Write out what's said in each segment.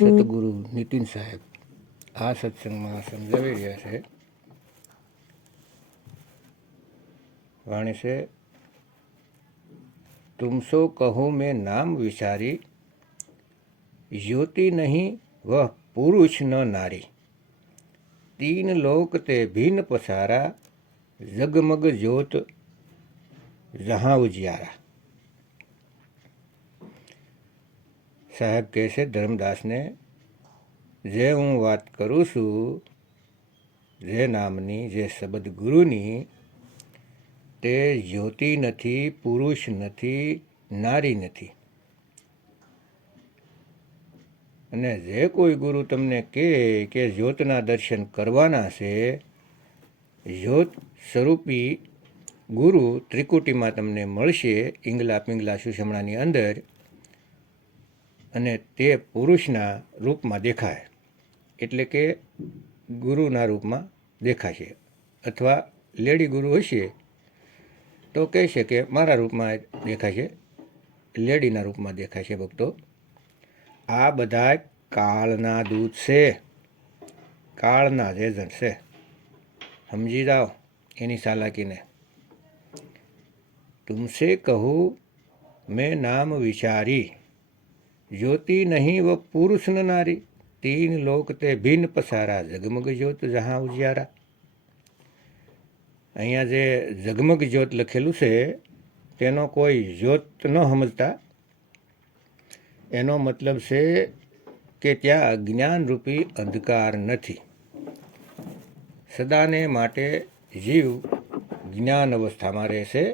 સતગુરુ નીતિન સાહેબ આ સત્સંગમાં સમજાવી રહ્યા છે. વાણી છે, तुमसो कहूँ मैं नाम विचारी, ज्योति नहीं वह पुरुष न नारी, तीन लोक ते भिन्न पसारा, जगमग ज्योत जहाँ उजियारा. સાહેબ કહે છે ધર્મદાસને, જે હું વાત કરું છું, જે નામની, જે શબ્દ ગુરુની, તે જ્યોતિ નથી, પુરુષ નથી, નારી નથી. અને જે કોઈ ગુરુ તમને કહે કે જ્યોતના દર્શન કરવાના છે, જ્યોત સ્વરૂપી ગુરુ ત્રિકુટીમાં તમને મળશે, ઈંગલા પિંગલા સુષમણાની અંદર, અને તે પુરુષના રૂપમાં દેખાય, એટલે કે ગુરુના રૂપમાં દેખાશે. અથવા લેડી ગુરુ હશે તો કહેશે કે મારા રૂપમાં દેખાશે, લેડીના રૂપમાં દેખાશે. ભક્તો, આ બધા કાળના દૂત છે, કાળના જ એજન્ટ છે. સમજી જાઓ એની ચાલાકીને. તુમસે કહું મેં નામ વિચારી, ज्योति नहीं वह पुरुष न नारी, तीन लोक ते भिन्न पसारा, जगमग ज्योत जहाँ उजियारा. અહીંયા જે જગમગ જ્યોત લખેલું છે તેનો કોઈ જ્યોત ન સમજતા. એનો મતલબ છે કે ત્યાં અજ્ઞાનરૂપી અંધકાર નથી. સદાને માટે જીવ જ્ઞાન અવસ્થામાં રહેશે,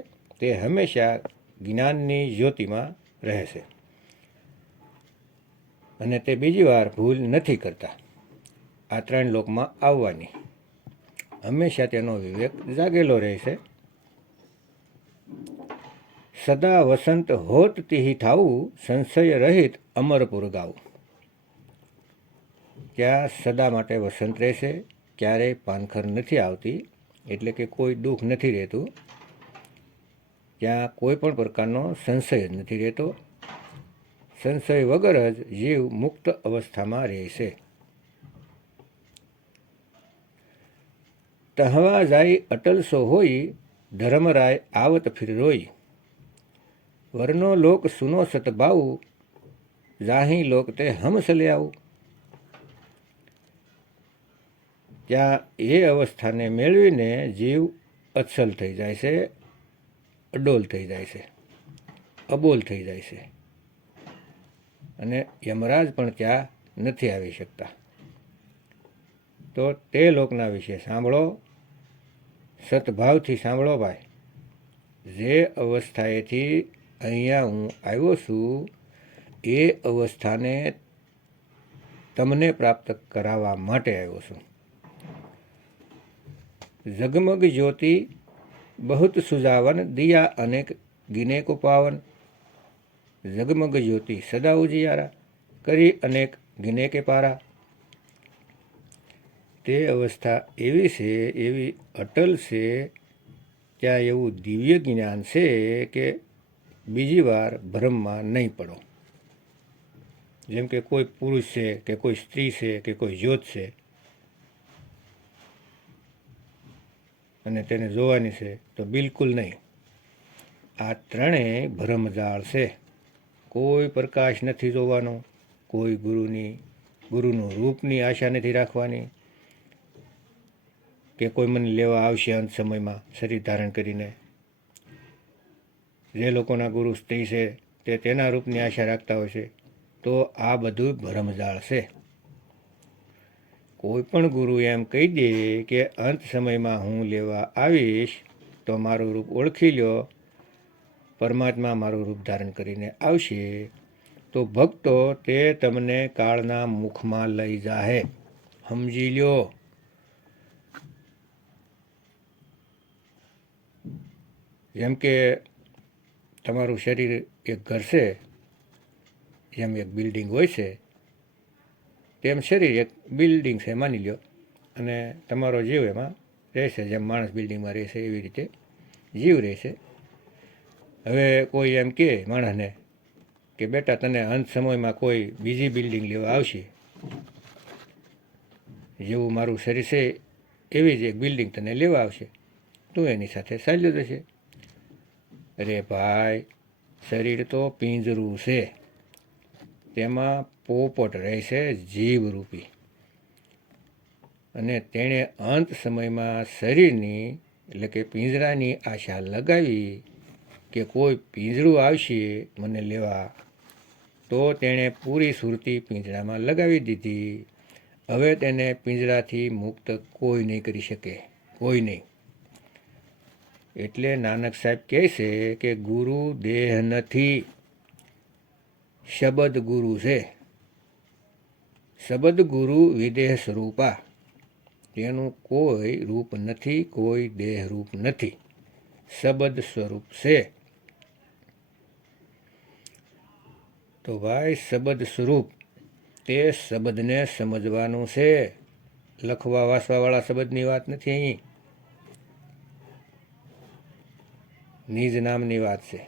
તે હંમેશા જ્ઞાનની જ્યોતિમાં રહેશે, અને તે બીજી વાર ભૂલ નથી કરતા આ ત્રણ લોકમાં આવવાની. હંમેશા તેનો વિવેક જાગેલો રહેશે. સદા વસંત હોત તિહી થાવું, સંશય રહિત અમરપુર ગાવું. ત્યાં સદા માટે વસંત રહેશે, ક્યારેય પાનખર નથી આવતી, એટલે કે કોઈ દુઃખ નથી રહેતું. ત્યાં કોઈ પણ પ્રકારનો સંશય જ નથી રહેતો. સંશય વગર જ જીવ મુક્ત અવસ્થામાં રહેશે. તહવા જાય અટલ સો હોઈ, ધર્મરાય આવત ફિર રોઈ. વરનો લોક સુનો સતભાઉ, જાહી લોક તે હમ સલે આવું. ત્યાં એ અવસ્થાને મેળવીને જીવ અચલ થઈ જાય છે, અડોલ થઈ જાય છે, અબોલ થઈ જાય છે, અને યમરાજ પણ ત્યાં નથી આવી શકતા. તો તે લોકના વિશે સાંભળો, સતભાવથી સાંભળો ભાઈ. જે અવસ્થાએથી અહીંયા હું આવ્યો છું, એ અવસ્થાને તમને પ્રાપ્ત કરાવવા માટે આવ્યો છું. જગમગ જ્યોતિ બહુત સુજાવન, દિયા અનેક ગિને કો પાવન. જગમગ જ્યોતિ સદા ઉજિયારા, કરી અનેક ગિને કે પારા. તે અવસ્થા એવી છે, એવી અટલ છે, ત્યાં એવું દિવ્ય જ્ઞાન છે કે બીજી વાર ભ્રમમાં નહીં પડો. જેમ કે કોઈ પુરુષ છે, કે કોઈ સ્ત્રી છે, કે કોઈ જ્યોત છે, અને તેને જોવાની છે, તો બિલકુલ નહીં. આ ત્રણેય ભ્રમજાળ છે. કોઈ પ્રકાશ નથી જોવાનો, કોઈ ગુરુનું રૂપની આશા નથી રાખવાની, કે કોઈ મને લેવા આવશે અંત સમયમાં શરીર ધારણ કરીને. જે લોકોના ગુરુ સ્ત્રી છે તે તેના રૂપની આશા રાખતા હોય છે. તો આ બધું ભ્રમજાળ છે. કોઈ પણ ગુરુ એમ કહી દે કે અંત સમયમાં હું લેવા આવીશ, તો મારું રૂપ ઓળખી લ્યો, પરમાત્મા મારું રૂપ ધારણ કરીને આવશે, તો ભક્તો તે તમને કાળના મુખમાં લઈ જાહે. સમજી લ્યો. જેમ કે તમારું શરીર એક ઘર છે, જેમ એક બિલ્ડિંગ હોય છે, તેમ શરીર એક બિલ્ડિંગ છે માની લ્યો, અને તમારો જીવ એમાં રહેશે. જેમ માણસ બિલ્ડિંગમાં રહેશે એવી રીતે જીવ રહેશે. હવે કોઈ એમ કહે માણસને કે બેટા તને અંત સમયમાં કોઈ બીજી બિલ્ડિંગ લેવા આવશે, જેવું મારું શરીર છે એવી જ એક બિલ્ડિંગ તને લેવા આવશે, તું એની સાથે ચાલ્યો જશે. અરે ભાઈ, શરીર તો પિંજરું છે, તેમાં પોપટ રહેશે જીવરૂપી, અને તેણે અંત સમયમાં શરીરની એટલે કે પિંજરાની આશા લગાવી કે કોઈ પિંજરું આવશે મને લેવા, તો તેણે પૂરી સુરતી પિંજરામાં લગાવી દીધી. હવે તેને પિંજરાથી મુક્ત કોઈ નહીં કરી શકે, કોઈ નહીં. એટલે નાનક સાહેબ કહે છે કે ગુરુ દેહ નથી, શબ્દ ગુરુ છે. શબ્દ ગુરુ વિદેહ સ્વરૂપા, તેનું કોઈ રૂપ નથી, કોઈ દેહ રૂપ નથી, શબ્દ સ્વરૂપ છે. તો ભાઈ શબ્દ સ્વરૂપ તે શબ્દને સમજવાનું છે, લખવા વાંચવાવાળા શબ્દની વાત નથી અહીં, નિજ નામની વાત છે.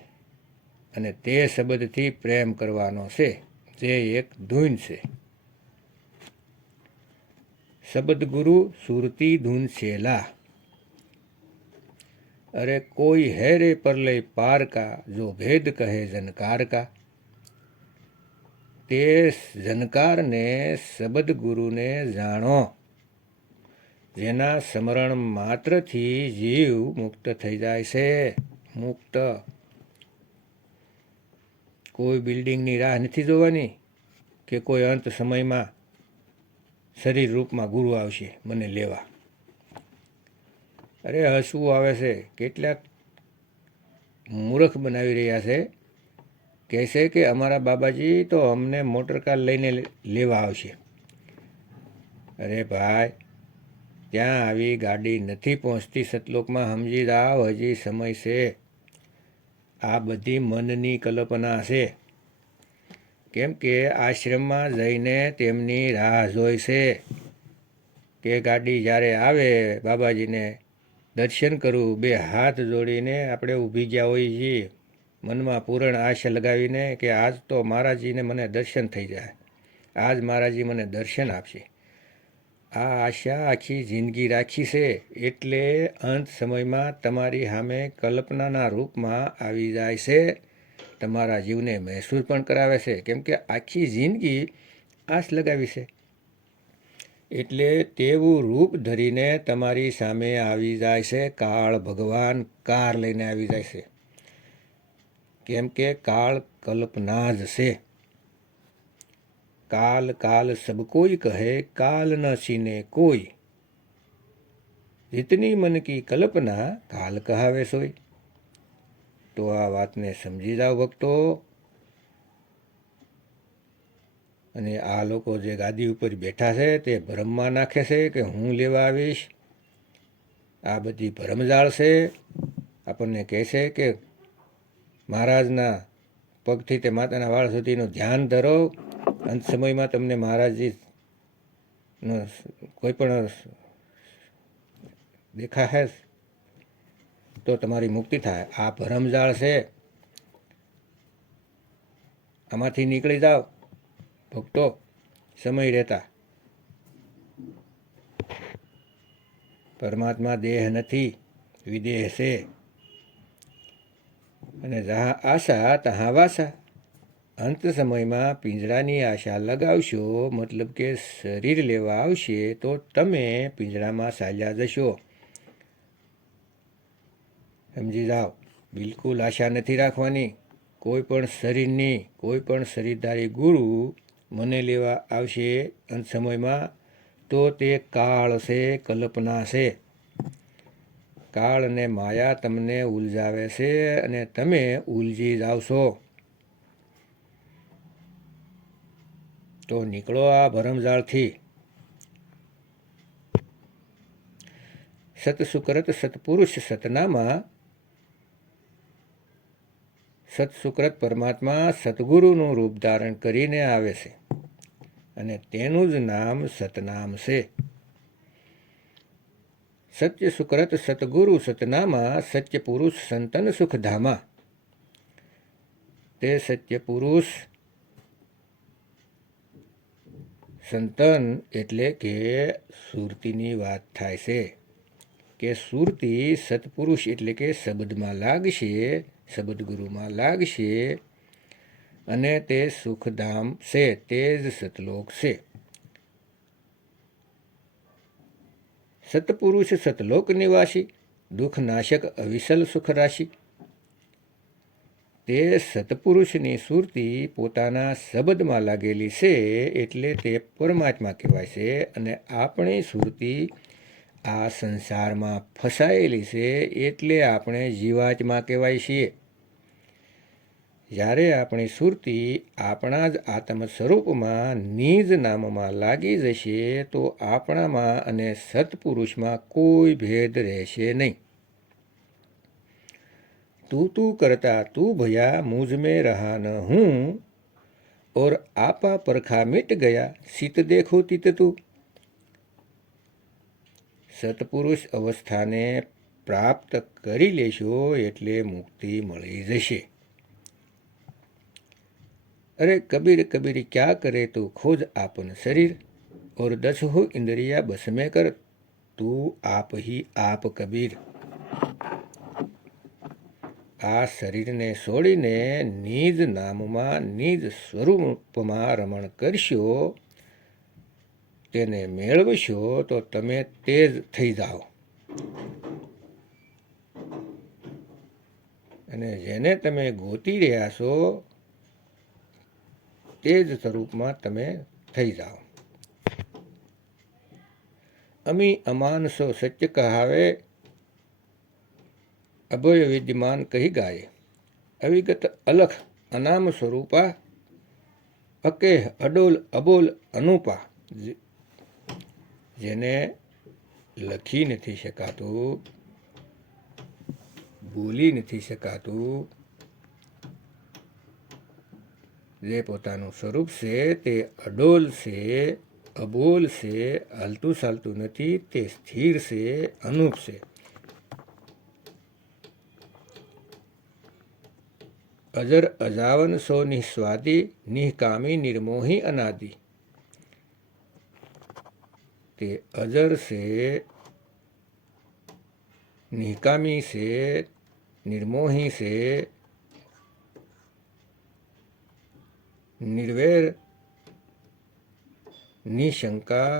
અને તે શબ્દથી પ્રેમ કરવાનો છે, જે એક ધૂન છે. શબ્દ ગુરુ સુરતી ધૂન છેલા, અરે કોઈ હે રે પરલય પાર કા, જો ભેદ કહે જનકાર કા. તે જનકારને શબ્દ ગુરુને જાણો, જેના સ્મરણ માત્રથી જીવ મુક્ત થઈ જાય છે. મુક્ત. કોઈ બિલ્ડિંગની રાહ નથી જોવાની કે કોઈ અંત સમયમાં શરીર રૂપમાં ગુરુ આવશે મને લેવા. અરે હસવું આવે છે, કેટલાક મૂર્ખ બનાવી રહ્યા છે. કહેશે કે અમારા બાબાજી તો અમને મોટરકાર લઈને લેવા આવશે. અરે ભાઈ, ત્યાં આવી ગાડી નથી પહોંચતી સતલોકમાં, સમજી જાઓ, હજી સમય છે. આ બધી મનની કલ્પના છે, કેમ કે આશ્રમમાં જઈને તેમની રાહ જોઈ છે કે ગાડી જ્યારે આવે બાબાજીને દર્શન કરું, બે હાથ જોડીને આપણે ઊભી ગયા હોઈએ છીએ, મનમાં પૂરણ આશા લગાવીને કે આજ તો મહારાજજીને મને દર્શન થઈ જાય, આજ મહારાજજી મને દર્શન આપશે. આ આશા આખી જિંદગી રાખી છે, એટલે અંત સમયમાં તમારી સામે કલ્પનાના રૂપમાં આવી જાય છે, તમારા જીવને મહેસૂસ પણ કરાવે છે, કેમ કે આખી જિંદગી આશ લગાવી છે. એટલે તેવું રૂપ ધરીને તમારી સામે આવી જાય છે. કાળ ભગવાન કાર લઈને આવી જાય છે, કેમ કે કાળ કલ્પના જ છે. કાલ કાલ સબ કોઈ કહે, કાલ ન સીને કોઈ, जितनी मन की कल्पना काल कहावे सोई. તો આ વાતને સમજી જાઓ ભક્તો. અને આ લોકો જે ગાદી ઉપર બેઠા છે તે ભ્રમમાં નાખે છે કે હું લેવા આવીશ. આ બધી ભરમજાળ છે. આપણને કહે છે કે મહારાજના પગથી તે માતાના વાળ સુધીનું ધ્યાન ધરો, અંત સમયમાં તમને મહારાજજીનો કોઈ પણ દેખાશે તો તમારી મુક્તિ થાય. આ ભરમજાળ છે, આમાંથી નીકળી જાઓ ભક્તો સમય રહેતા. પરમાત્મા દેહ નથી, વિદેહ છે. અને જहाँ આશા તहाँ વાસા. અંત સમયમાં પિંજરાની આશા લગાવશો, મતલબ કે શરીર લેવા આવશે, તો તમે પિંજરામાં ચાલ્યા જશો. સમજી જાઓ, બિલકુલ આશા નથી રાખવાની કોઈ પણ શરીરની. કોઈ પણ શરીરધારી ગુરુ મને લેવા આવશે અંત સમયમાં, તો તે કાળ છે, કલ્પના છે. કાળ અને માયા તમને ઉલઝાવે છે અને તમે ઉલઝી જાઓ છો. તો નીકળો આ ભરમજાળથી. સતસુકરત સત્પુરુષ સતનામા. સત્સુકરત પરમાત્મા સદગુરુનું રૂપ ધારણ કરીને આવે છે, અને તેનું જ નામ સતનામ છે. સત્ય સુકરત સતગુરુ સતનામા, સત્ય પુરુષ સંતન સુખધામા. તે સત્ય પુરુષ સંતન એટલે કે સુરતીની વાત થાય છે કે સુરતી સત્પુરુષ એટલે કે શબ્દમાં લાગશે, શબ્દગુરુમાં લાગશે અને તે સુખધામ છે, તે જ સતલોક છે. સત્પુરુષ સતલોક નિવાસી, દુઃખનાશક અવિસલ સુખ રાશિ. તે સત્પુરુષની સુરતી પોતાના શબ્દમાં લાગેલી છે એટલે તે પરમાત્મા કહેવાય છે. અને આપણી સુરતી આ સંસારમાં ફસાયેલી છે એટલે આપણે જીવાત્મા કહેવાય છીએ. જ્યારે આપણી સુરતી આપણા જ આત્મ સ્વરૂપમાં નિજ નામમાં લાગી જશે તો આપણામાં અને સત્પુરુષમાં કોઈ ભેદ રહેશે નહીં. તું કરતા તું ભયા મુझ में रहा न हूँ और आपा परखा मिट गया સીત દેખો તિત તું. સત્પુરુષ અવસ્થાને પ્રાપ્ત કરી લેશો એટલે મુક્તિ મળી જશે. अरे कबीर कबीर क्या करे तू खोज आपन शरीर और दस हो इंद्रिया बस में कर तू आप ही आप कबीर. આ શરીરને છોડીને નિજ નામમાં નિજ સ્વરૂપમાં રમણ કરશો, તેને મેળવશો તો તમે તે જ થઈ જાઓ. અને જેને તમે ગોતી રહ્યા છો તે જ સ્વરૂપમાં તમે થઈ જાઓ. અમી અમાનસો સત્ય કહાવે અભય વિદ્યમાન કહી ગાય અવિગત અલખ અનામ સ્વરૂપા અકેહ અડોલ અબોલ અનુપા. જેને લખી નથી શકાતું, બોલી નથી શકાતું, જે પોતાનું સ્વરૂપ છે તે અડોલ છે, અબોલ છે, હાલતું ચાલતું નથી, તે સ્થિર છે, અનુપ છે. અજર અજાવન સો નિસ્વાદી નિઃકામી નિર્મોહી અનાદિ. તે અજર છે, નિઃકામી છે, નિર્મોહી છે, નિર્વૈર, નિશંકા,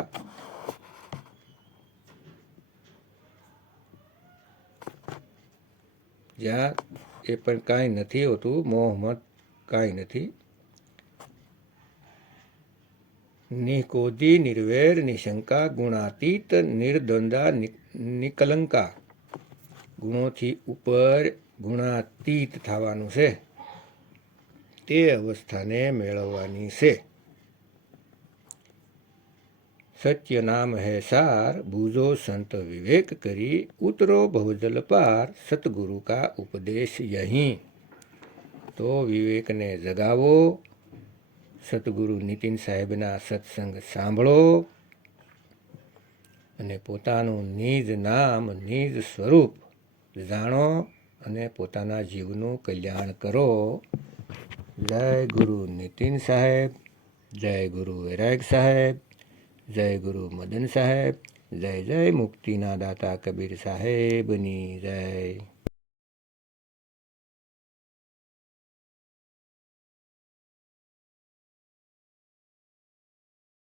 જ્યાં એ પણ કાંઈ નથી હોતું, મોહમત કાંઈ નથી. નિકોદી, નિર્વૈર, નિશંકા, ગુણાતીત, નિર્દ્વંદા, નિકલંકા. ગુણોથી ઉપર ગુણાતીત થવાનું છે, તે અવસ્થાને મેળવવાની છે. સત્ય નામ હૈ સાર બૂઝો સંત વિવેક કરી ઉતરો ભવજલ પાર સતગુરુ કા ઉપદેશ યહીં. તો વિવેકને જગાવો, સતગુરુ નીતિન સાહેબના સત્સંગ સાંભળો અને પોતાનું નિજ નામ, નિજ સ્વરૂપ જાણો અને પોતાના જીવનું કલ્યાણ કરો. જય ગુરુ નીતિન સાહેબ, જય ગુરુ વૈરાગ સાહેબ, જય ગુરુ મદન સાહેબ, જય જય મુક્તિના દાતા કબીર સાહેબની જય.